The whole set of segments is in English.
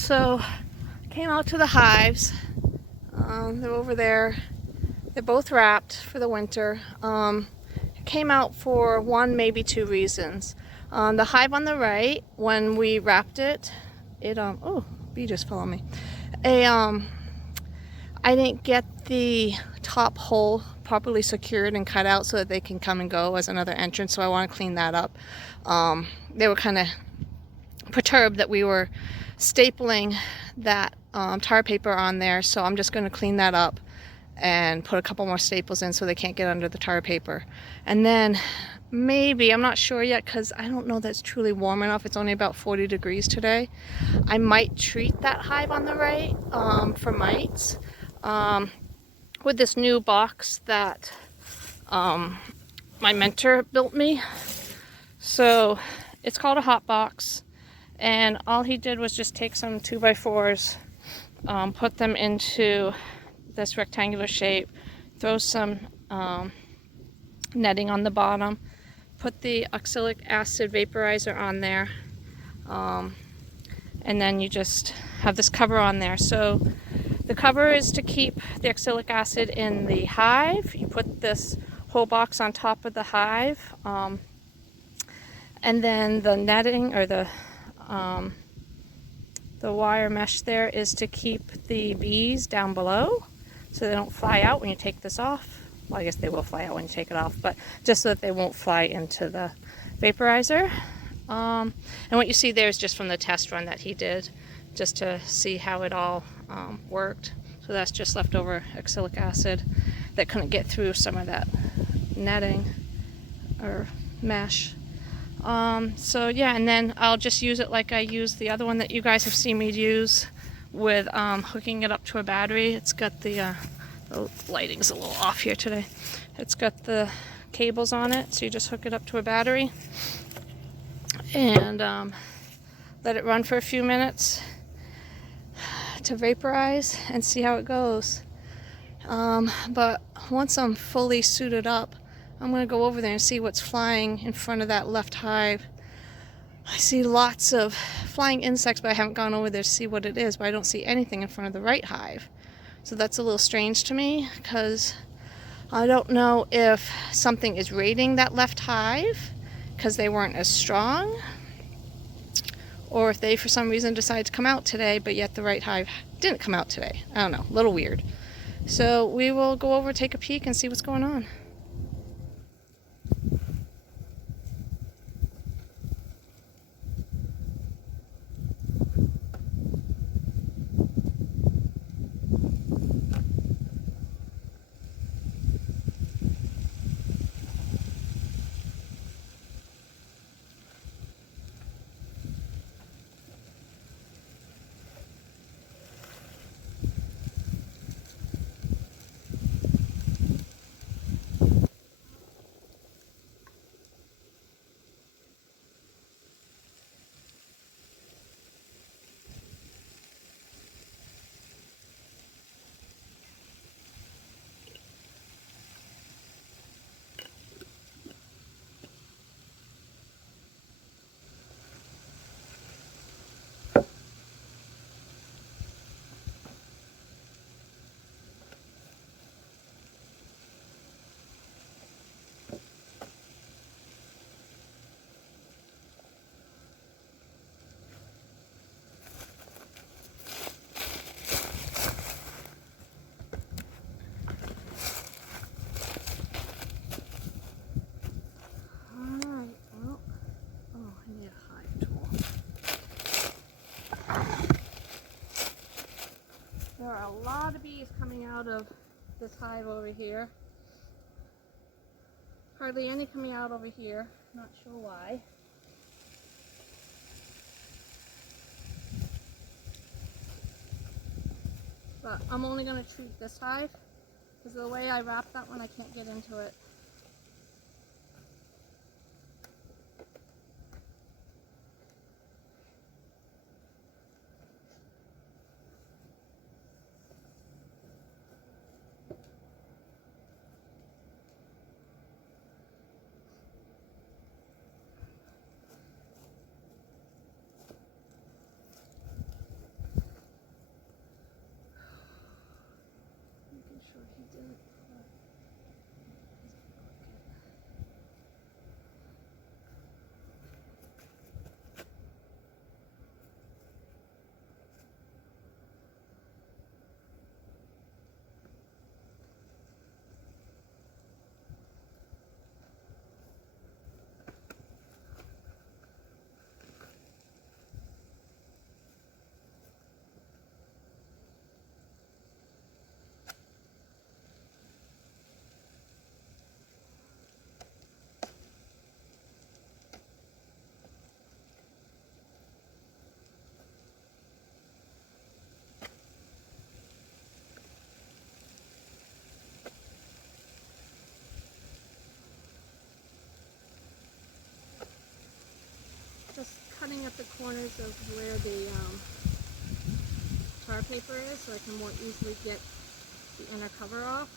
So I came out to the hives. They're over there. They're both wrapped for the winter. I came out for one, maybe two reasons. The hive on the right, when we wrapped it, oh, bee just fell on me. I didn't get the top hole properly secured and cut out so that they can come and go as another entrance, so I want to clean that up. They were kind of perturbed that we were stapling that tar paper on there, so I'm just going to clean that up and put a couple more staples in so they can't get under the tar paper. And then maybe, I'm not sure yet because I don't know that it's truly warm enough. It's only about 40 degrees today. I might treat that hive on the right for mites with this new box that my mentor built me. So it's called a hotbox, and all he did was just take some 2x4s, put them into this rectangular shape, throw some netting on the bottom, put the oxalic acid vaporizer on there, and then you just have this cover on there. So the cover is to keep the oxalic acid in the hive. You put this whole box on top of the hive, and then the netting or the wire mesh there is to keep the bees down below so they don't fly out when you take this off. Well, I guess they will fly out when you take it off, but just so that they won't fly into the vaporizer. And what you see there is just from the test run that he did, just to see how it all worked. So that's just leftover oxalic acid that couldn't get through some of that netting or mesh. So yeah, and then I'll just use it like I used the other one that you guys have seen me use, with hooking it up to a battery. It's got the lighting's a little off here today. It's got the cables on it, so you just hook it up to a battery and let it run for a few minutes to vaporize and see how it goes. But once I'm fully suited up, I'm going to go over there and see what's flying in front of that left hive. I see lots of flying insects, but I haven't gone over there to see what it is, but I don't see anything in front of the right hive. So that's a little strange to me, because I don't know if something is raiding that left hive because they weren't as strong, or if they for some reason decided to come out today, but yet the right hive didn't come out today. I don't know, a little weird. So we will go over, take a peek, and see what's going on. There are a lot of bees coming out of this hive over here. Hardly any coming out over here. Not sure why. But I'm only going to treat this hive because of the way I wrapped that one, I can't get into it. cutting at the corners of where the tar paper is so I can more easily get the inner cover off.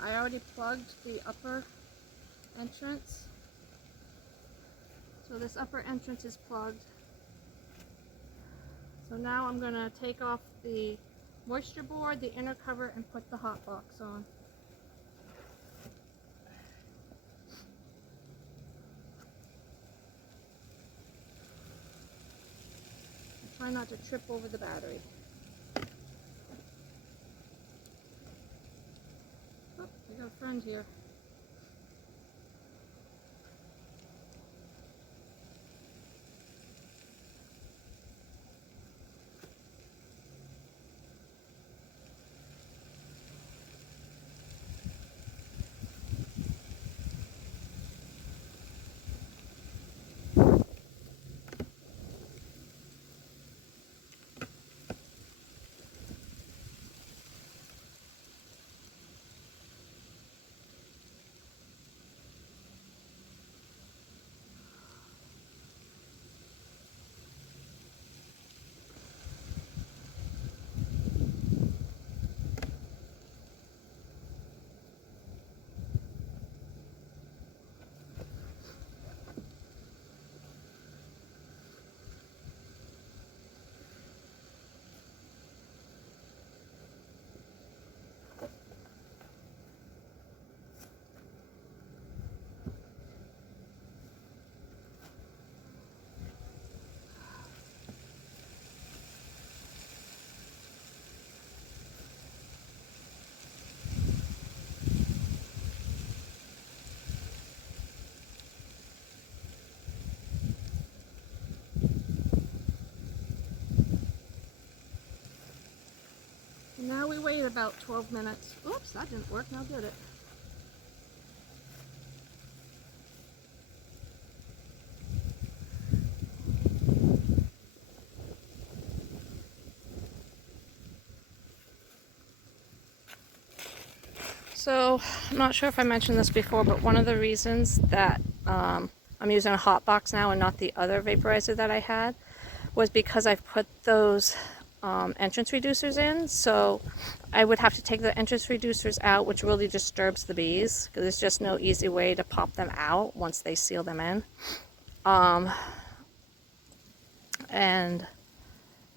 I already plugged the upper entrance. So this upper entrance is plugged. So now I'm going to take off the moisture board, the inner cover, and put the hot box on. Try not to trip over the battery. Oh, I got a friend here. Now we wait about 12 minutes. Oops, that didn't work. Now did it? So, I'm not sure if I mentioned this before, but one of the reasons that I'm using a hotbox now and not the other vaporizer that I had was because I've put those entrance reducers in. So I would have to take the entrance reducers out, which really disturbs the bees because there's just no easy way to pop them out once they seal them in. And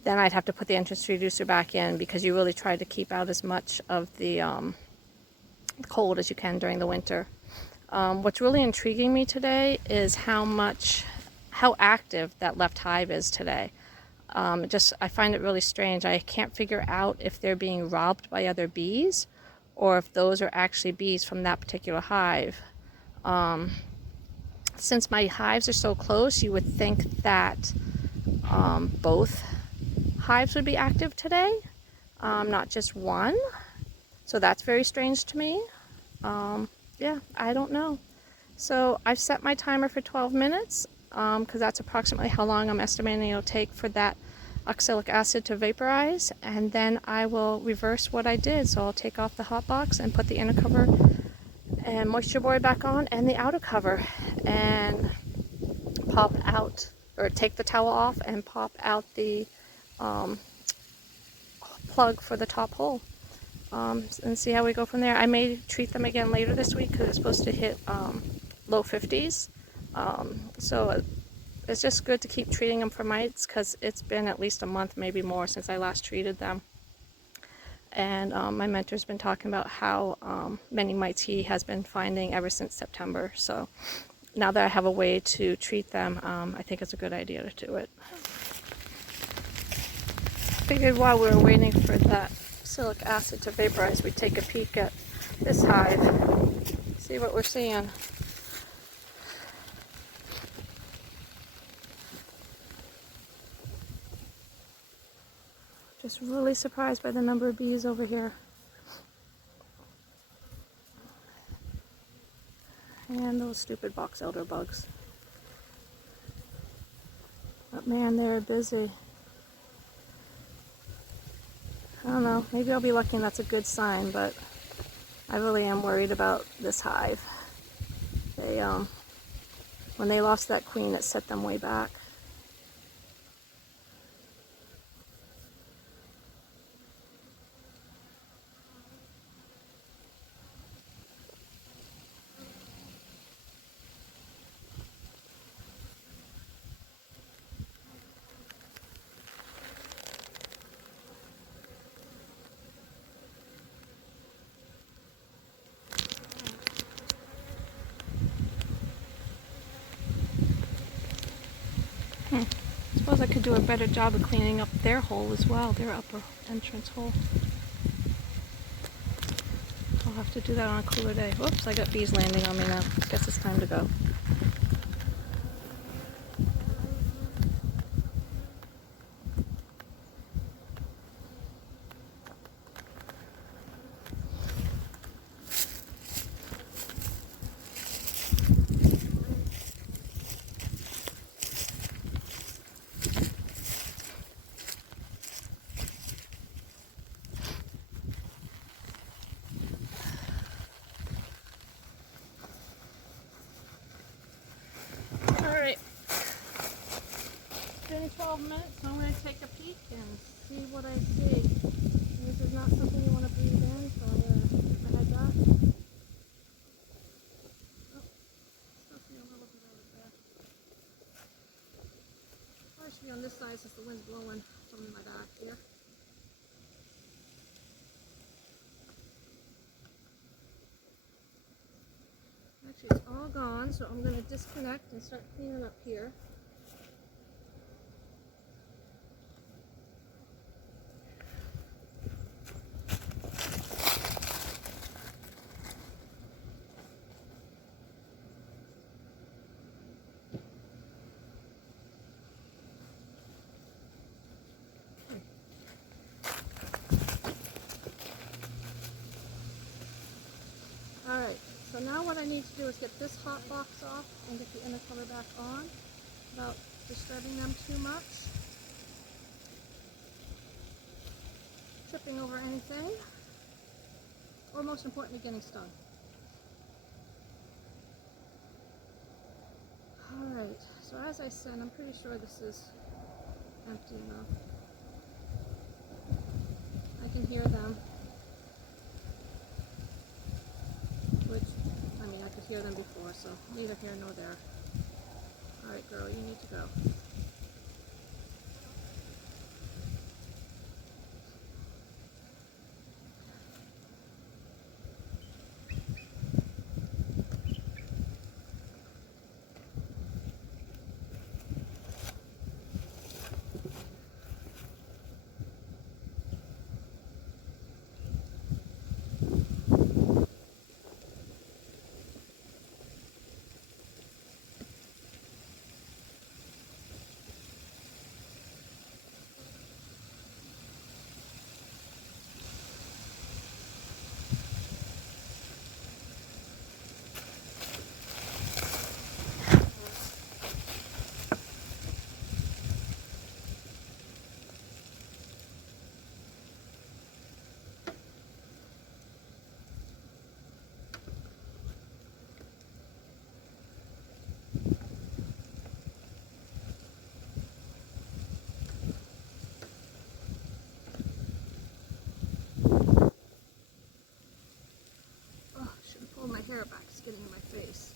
then I'd have to put the entrance reducer back in because you really try to keep out as much of the cold as you can during the winter. What's really intriguing me today is how active that left hive is today. I find it really strange. I can't figure out if they're being robbed by other bees or if those are actually bees from that particular hive. Since my hives are so close, you would think that both hives would be active today, not just one. So that's very strange to me. Yeah, I don't know. So I've set my timer for 12 minutes because that's approximately how long I'm estimating it'll take for that oxalic acid to vaporize, and then I will reverse what I did. So I'll take off the hot box and put the inner cover and moisture board back on and the outer cover and pop out, or take the towel off and pop out the plug for the top hole. And see how we go from there. I may treat them again later this week because it's supposed to hit low 50s. So it's just good to keep treating them for mites because it's been at least a month, maybe more, since I last treated them. And my mentor's been talking about how many mites he has been finding ever since September. So now that I have a way to treat them, I think it's a good idea to do it. Figured while we were waiting for that oxalic acid to vaporize, we'd take a peek at this hive, see what we're seeing. Just really surprised by the number of bees over here. And those stupid box elder bugs. But man, they're busy. I don't know, maybe I'll be lucky and that's a good sign, but I really am worried about this hive. When they lost that queen, it set them way back. Suppose I could do a better job of cleaning up their hole as well, their upper entrance hole. I'll have to do that on a cooler day. Whoops, I got bees landing on me now. Guess it's time to go. Alright, it's been 12 minutes, so I'm going to take a peek and see what I see. This is not something you want to breathe in, so I'm going to get my head back. Oh, still see a little bit of it there. Probably should be on this side since the wind's blowing from my back here. Actually, it's all gone, so I'm going to disconnect and start cleaning up here. Alright, so now what I need to do is get this hot box off and get the inner cover back on without disturbing them too much. Tripping over anything, or most importantly, getting stung. Alright, so as I said, I'm pretty sure this is empty enough. I can hear them. Which, I mean, I could hear them before, so neither here nor there. Alright, girl, you need to go. My hair back is getting in my face.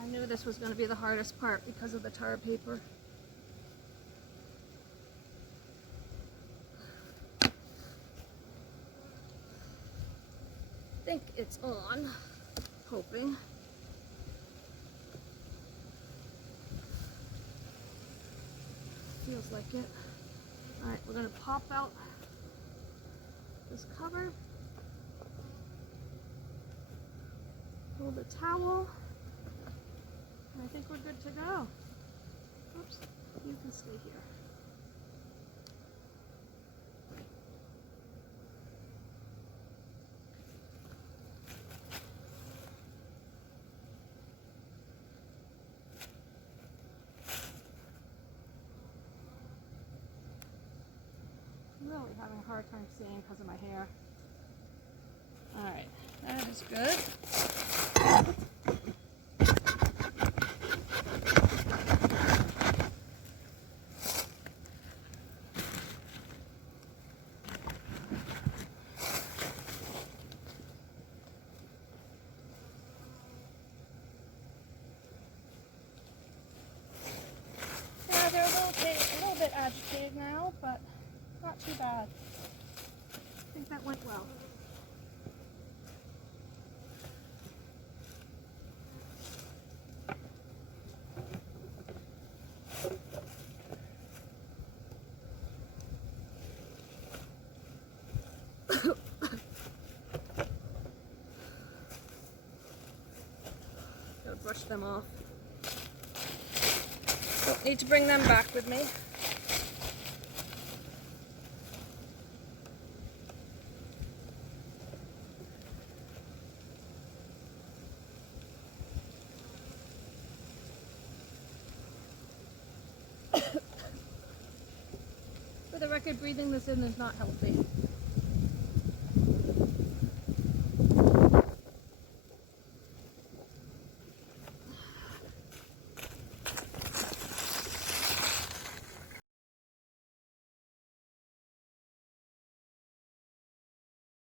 I knew this was going to be the hardest part because of the tar paper. I think it's on. Hoping. Feels like it. Alright, we're going to pop out this cover. Hold the towel. And I think we're good to go. Oops, you can stay here. hard time seeing because of my hair. Alright, that is good. Yeah, they're a little bit agitated now, but not too bad. I think that went well. Gotta brush them off. Don't need to bring them back with me. For the record, breathing this in is not healthy.